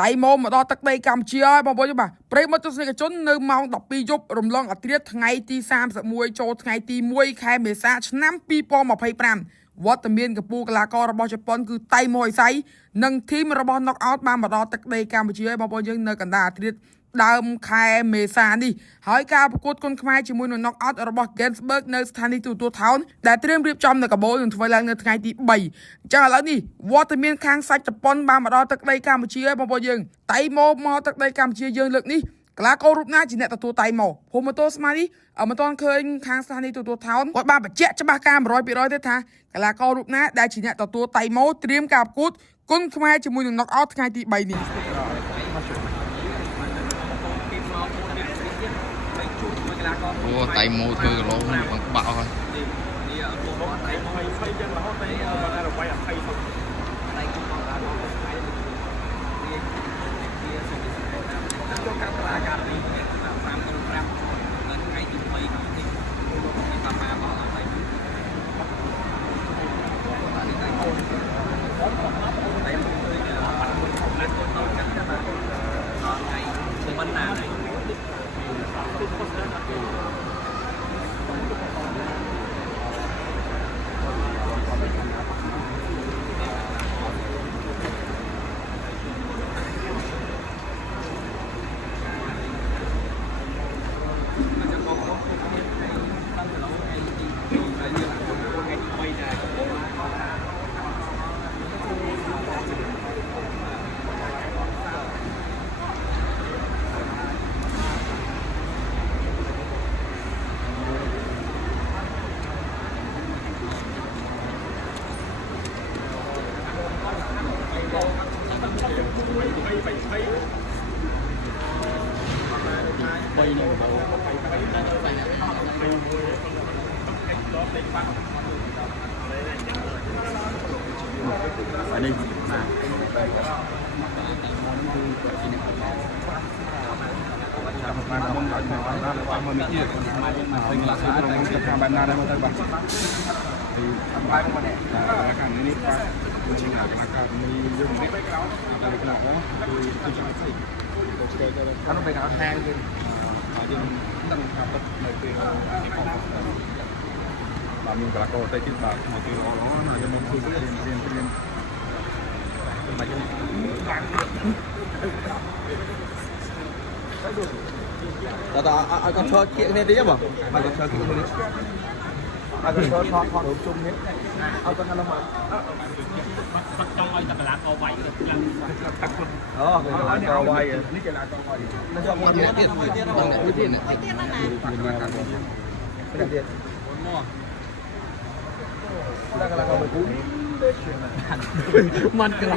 តៃម៉ូមកដល់ទឹកដីកម្ពុជាហើយបងប្អូនបាទប្រិមត្តទស្សនិកជននៅម៉ោង 12 យប់រំលងអត្រាថ្ងៃទី 31 ចូលថ្ងៃទី 1 ខែមេសាឆ្នាំ 2025 វត្តមានកពូកីឡាកររបស់ជប៉ុនគឺតៃម៉ូអេសៃនិងធីមរបស់ knock out បានមកដល់ទឹកដីកម្ពុជាហើយបងប្អូនយើងនៅកណ្ដាលអត្រាដើមខែមេសានេះហើយការប្រកួតគុនខ្មែរជាមួយនឹង knock out របស់ Gensburg នៅស្ថានីយទូទួលថោនដែលត្រៀមរៀបចំនៅកាបូលនឹងធ្វើឡើងនៅថ្ងៃទី 3 អញ្ចឹងឥឡូវនេះវត្តមានខាងសាច់ជប៉ុនបានមកដល់ទឹកដីកម្ពុជាហើយបងប្អូនយើងតៃម៉ូមកទឹកដីកម្ពុជាយើងលើកនេះកីឡាកររូបណាជាអ្នកទទួលតៃម៉ូភូមិម៉ូតូស្មានេះមិនទាន់ឃើញខាងស្ថានីយទូទួលថោនគាត់បានបញ្ជាក់ច្បាស់ការ 100% ទេថាកីឡាកររូបណាដែលជាអ្នកទទួលតៃម៉ូត្រៀមការប្រកួតគុនខ្មែរជាមួយនឹង knock out ថ្ងៃទី 3 នេះអូតៃម៉ូធ្វើឡងbằng bạo thôi Đây mình cả câu tay tiếp bạc một cái đó là cho một số cái riêng ta ai con cho kiện này đấy chứ bảo ai con cho kiện này ai con cho thọ đầu chung hết ai con ăn mà trong ai tập là câu bảy đó cái câu quay này cái là câu quay nó cho một cái tiền cái tiềnมันกระ